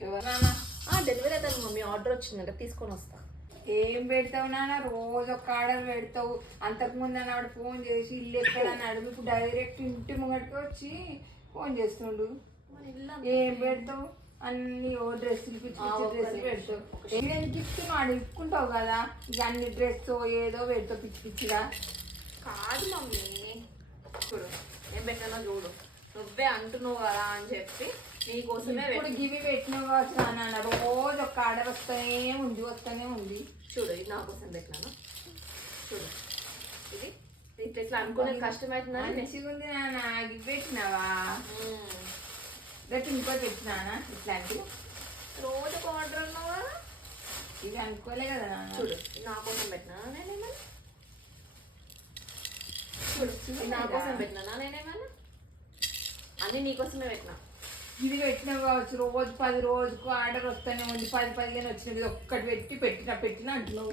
Delivery అవుతాను mummy, order వచ్చిందంటే తీసుకొని వస్తా. ఏం పెడతావు నాన్న, రోజు ఒక ఆర్డర్ పెడతావు. అంతకుముందు అన్నాడు ఫోన్ చేసి ఇల్లు ఎక్కడని అడుగు, ఇప్పుడు డైరెక్ట్ ఇంటి ముంగటికి వచ్చి ఫోన్ చేస్తుండు. ఏం పెడతావు? అన్ని ఓ డ్రెస్సులు పిచ్చి పిచ్చి డ్రెస్సులు పెడతావు. ఏదైనా గిఫ్ట్ నువ్వు అడుక్కుంటావు కదా, ఇక అన్ని డ్రెస్ ఏదో పెడతావు పిచ్చి పిచ్చిగా. కాదు మమ్మీ, చూడు ఏం పెట్టానో చూడు, నువ్వే అంటున్నావు కదా అని చెప్పి నీకోసమే ఇప్పుడు గివి పెట్టినావు కావచ్చు నాన్న, రోజు ఒక ఆర్డర్ వస్తూనే ఉంది. చూడు ఇది నా కోసం పెట్టినాను, చూడు ఇది ఇట్లా అనుకునే కష్టమవుతుందా? మంచిగా ఉంది నాన్న, గివి పెట్టినావా? రేపు ఇంకోటి పెట్టినానా ఇట్లాంటివి? రోజు ఒక ఆర్డర్ ఉన్నావు కదా, ఇది అనుకోలే కదా నాన్న. చూడు నా కోసం పెట్టినా నేనేమన్నా, చూడు నా కోసం పెట్టినా నేనేమన్నా, అన్ని నీకోసమే పెట్టినా. ఇది పెట్టినావు కావచ్చు, రోజు 10 రోజుకు ఆర్డర్ వస్తూనే ఉంది. 10 15 వచ్చినది ఒక్కటి పెట్టిన అంటున్నావు.